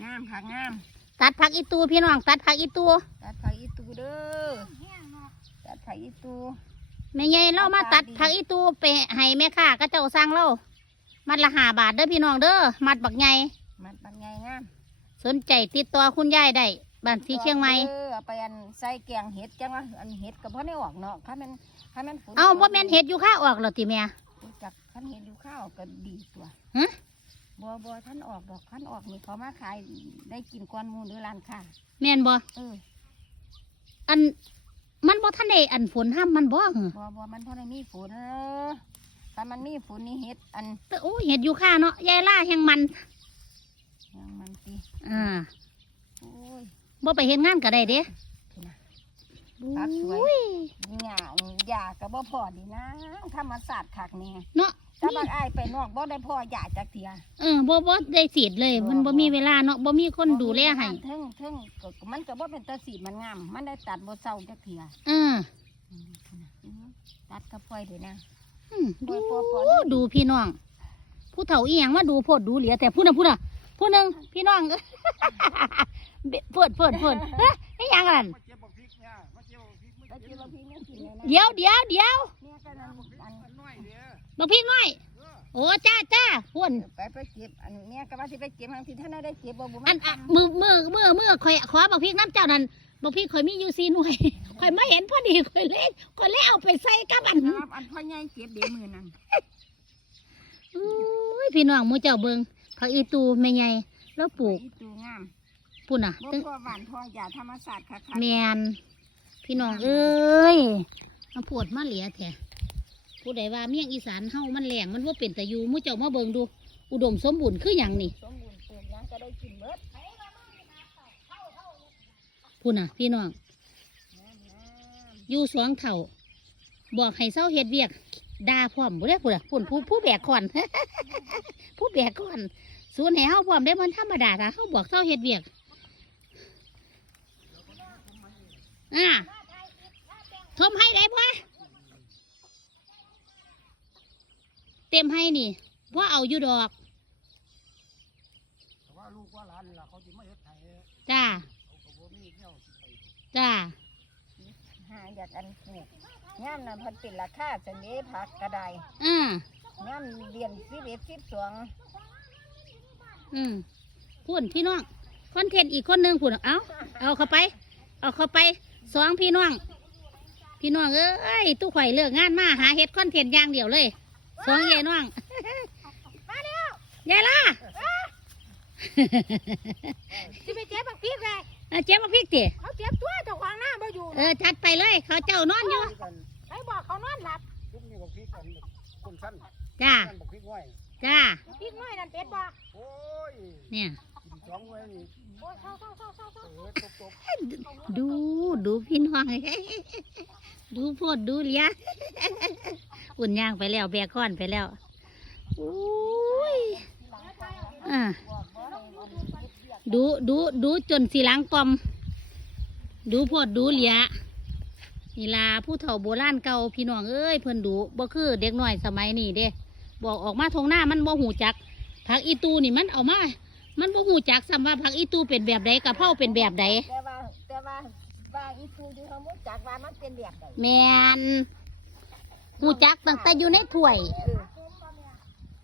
งามผักงามตัดผักอีตูพี่น้องตัดผักอีตูตัดผักอีตูเด้อตัดผักอีตูแม่ใหญ่เรามาตัดผักอีตูไปให้แม่ค้าก็เจ้าสั่งเรามัดละห้าบาทเด้อพี่น้องเด้อมัดบักใหญ่มันมันไงงามสนใจติดต่อคุณยายได้บ้านสีเชียงใหม่เออเอาไปอันใส่แกงเห็ดจังว่าอันเห็ดกับพ่อได้ออกเนาะถ้ามันถ้ามันฝนเอาว่าแม่นเห็ดอยู่ข้าออกเหรอติแม่รู้จักท่านเห็ดอยู่ข้าวก็ดีตัวฮะ บัวบัวท่านออกดอกท่านออกนี่เขามาขายได้กินก้อนหมูหรือร้านค้าแม่นบ่เอออันมันบ่ทันได้อันฝนห้ามมันบ่เหรอบัวบัวมันพอได้มีฝนเออถ้ามันมีฝนนี่เห็ดอันแต่โอ้เห็ดอยู่ข้าเนาะยายล่าแห่งมันยังมันตีอ่าโอ้ยบ่ไปเห็นงานก็ได้เด้พี่นะ ตัดสวย อุ้ยหญ้าหญ้าก็บ่พอดีนะธรรมศาสตร์คักนี่เนาะ ถ้าบักอ้ายไปนอกบ่ได้พ่อหญ้าจักเทียเออบ่บ่ได้สีดเลย มันบ่มีเวลาเนาะบ่มีคนดูแลให้เทิงเทิงก็มันก็บ่เป็นตาสีมันงาม มันได้ตัดบ่เศร้าจักเทียเอออืมอืมตัดกระปล่อยเด้นะ อืมโดดูยปอปอดูพี่น้อง ผู้เฒ่าอีหยังมาดูโพดดูเหลียแต่ผู้น่ะผู้น่ะผู้หนึงพี่น้องเบเปิดเปิดเปิดเฮ้ยไอ้หยังกันมาเเจ็กินบบ่พี่เนี่ยกินเลยนะเดี๋ยวเดี๋ยวเดี๋ยวเนี่ยก็นั่นอันอันน้อยเดียวบักพี่น้อยเออโอ้จ้าจ้าพุ่นไปไปเก็บอันเนี่ยก็ว่าสิไปเก็บบางทีท่านได้เก็บบ่บ่อันอะมือมือมือมือข่อยขอบักพี่น้ำเจ้านั่นบักพี่ข่อยมีอยู่สี่หน่วยข่อยมาเห็นพอดีข่อยเล่นข่อยเล่นเอาไปใส่กับอันครับอันพ่อใหญ่เก็บเดี๋ยวมือนั่นอุ้ยพี่น้องหมูเจ้าเบิงผักอีตูแม่ใหญ่แล้วปลูกอีตูงามปุ่นอะบ่ตึงพ่อหวานพ่อหญ้าธรรมศาสตร์คักแมน พี่น้องเอ้ยมาปวดมาเหลียแท้ผู้ใดว่าเมี่ยงอีสานเฮามันแหลงมันว่าเป็นตะยูหมูเจ้ามาเบิงดู อุดมสมบูรณ์คืออย่างนี่สมบูรณ์ปลูกยังก็ได้กินเบิดพุ่นอะ พี่น้องอยู่สองเถ่า บอกให้เศร้าเฮ็ดเวียกด่าพร้อมบ่ได้พุ่นอะพุ่นผู้ผู้แบกขอนผู้แบกขอนสูนให้เฮาพร้อมได้มันธรรมดาถ้าเฮาบอกเศร้าเฮ็ดเวียกอ่าทมให้ได้บ่เต็ มให้นี่ว่าเอาอยู่ดอกแต่ว่าลูกว่าหลานนี่ล่ะเขาสิมาเฮ็ดให้จ้าเขาก็บ่มีแนวสิไปจ้าหาอยากอันปลูกงามนั่นเพันเป็นราคาจังนี้ผักกระไดอ่างามเรียนสิบเอ็ดสิบสองอืมพุ่นพี่น้องคอนเทนต์อีกคนหนึ่งพุ่นเอาเอาเข้าไป เอาเข้าไปสองพี่น้อง พี่น้องเอ้ยตู้ข่อยเลิกงานมาหาเฮ็ดคอนเทนต์อย่างเดียวเลย สองยายน้องมาแล้วยายล่ะสิไปเจ็บบักพริกเลยเอาเจ็บมาพริกติเขาเจ็บตัวเจ้าของหน้าบ่อยู่เออจัดไปเลย เขาเจ้านอนอยู่พริกกันให้บอกเขานอนหลับพริกนี่บักพริกกันคนสั้นจ้าสั้นบักพริกน้อยจ้าพริกน้อยนั่นเป็ดบอกโอ้ยเนี่ยกินสองไว้นี่โอ้ยเข้าเข้าเข้าเข้าเข้าเออตบตบดูดูพี่น้องดูโพดดูเหลีย อุ่นย่างไปแล้วแบกก้อนไปแล้วโอ้ยอ่าดูดูดูจนสีหลังกอม ดูโพดดูเหลียนี่ลาผู้เฒ่าโบราณเก่าพี่น้องเอ้ยเพิ่นดูบ่คือเด็กน้อยสมัยนี้เด้บอกออกมาทงหน้ามันบ่หูจักผักอีตูนี่มันเอามา มันบ่หูจักซ้ำว่าผักอีตูเป็นแบบใดกะเพราเป็นแบบใดแต่ว่าแต่ว่าว่าอีตูอยู่เขามุจักว่ามันเป็นแบบใดแมน หูจักตั้งแต่อยู่ในถ้วยเออ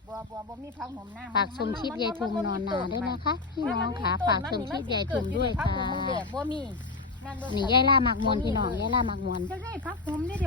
บัวบัวบัวมีผักหอมหน้าฝากชมคลิปยายทุมนอนนาด้วยนะคะ พี่น้องค่ะฝากชมคลิปยายทุมด้วยค่ะผักหอมมันแดดบ่มีนั่นบ่นี่ยายล่ามักมวนพี่น้องยายล่ามักมวน จะได้ผักหอมนี่เดี๋ยว